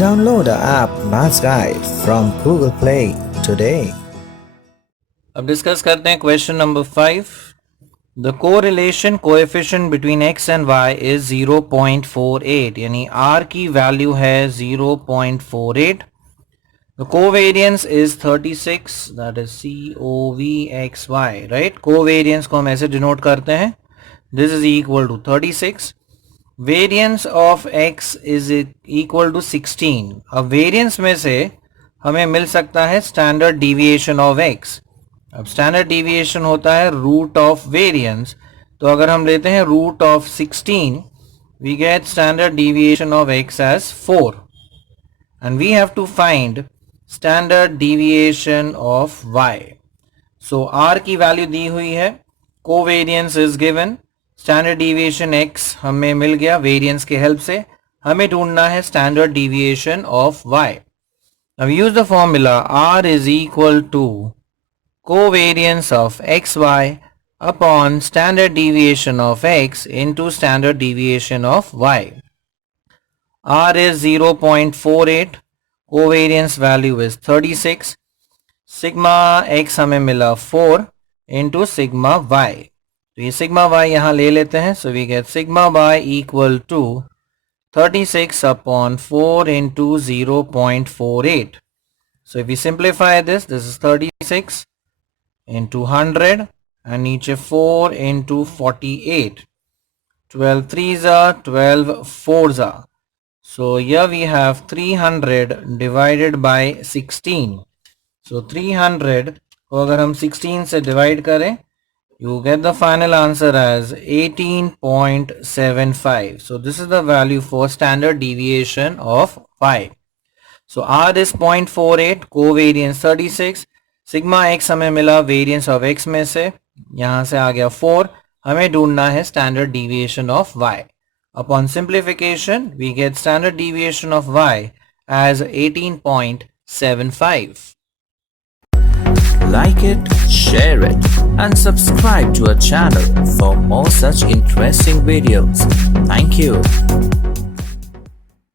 Download the app Maths Guide from Google Play today. अब discuss करते हैं question number 5. The correlation coefficient between x and y is 0.48, यानी r की वैल्यू है 0.48. The covariance is 36, that is COVXY, right. Covariance को हम ऐसे डिनोट करते हैं, this is equal to 36. Variance of x is equal to 16. अब वेरियंस में से हमें मिल सकता है स्टैंडर्ड डिविएशन ऑफ x. अब स्टैंडर्ड डिविएशन होता है रूट ऑफ वेरियंस, तो अगर हम लेते हैं root of 16, we get standard deviation of x as 4, and we have to find standard deviation of y. So r की वैल्यू दी हुई है, covariance is given, standard deviation x हमें मिल गया वेरियंस के हेल्प से. हमें ढूंढना है स्टैंडर्ड डिविएशन ऑफ y. अब use the formula r is equal to covariance of xy upon standard deviation of x into standard deviation of y. R is 0.48, covariance value is 36, sigma x हमें मिला 4 into sigma y. तो ये sigma y यहाँ ले लेते हैं, so we get sigma y equal to 36 upon 4 into 0.48. So if we simplify this is 36 into 100 and नीचे 4 into 48. 12 3s are 12 4s are. So here we have 300 divided by 16. So 300 को अगर हम 16 से divide करें, you get the final answer as 18.75. So this is the value for standard deviation of y. So R is 0.48, covariance 36, sigma x हमें मिला variance of x में से, यहां से आ गया 4. हमें ढूंढना है standard deviation of y. Upon simplification we get standard deviation of y as 18.75. Like it, share it, and subscribe to our channel for more such interesting videos. Thank you.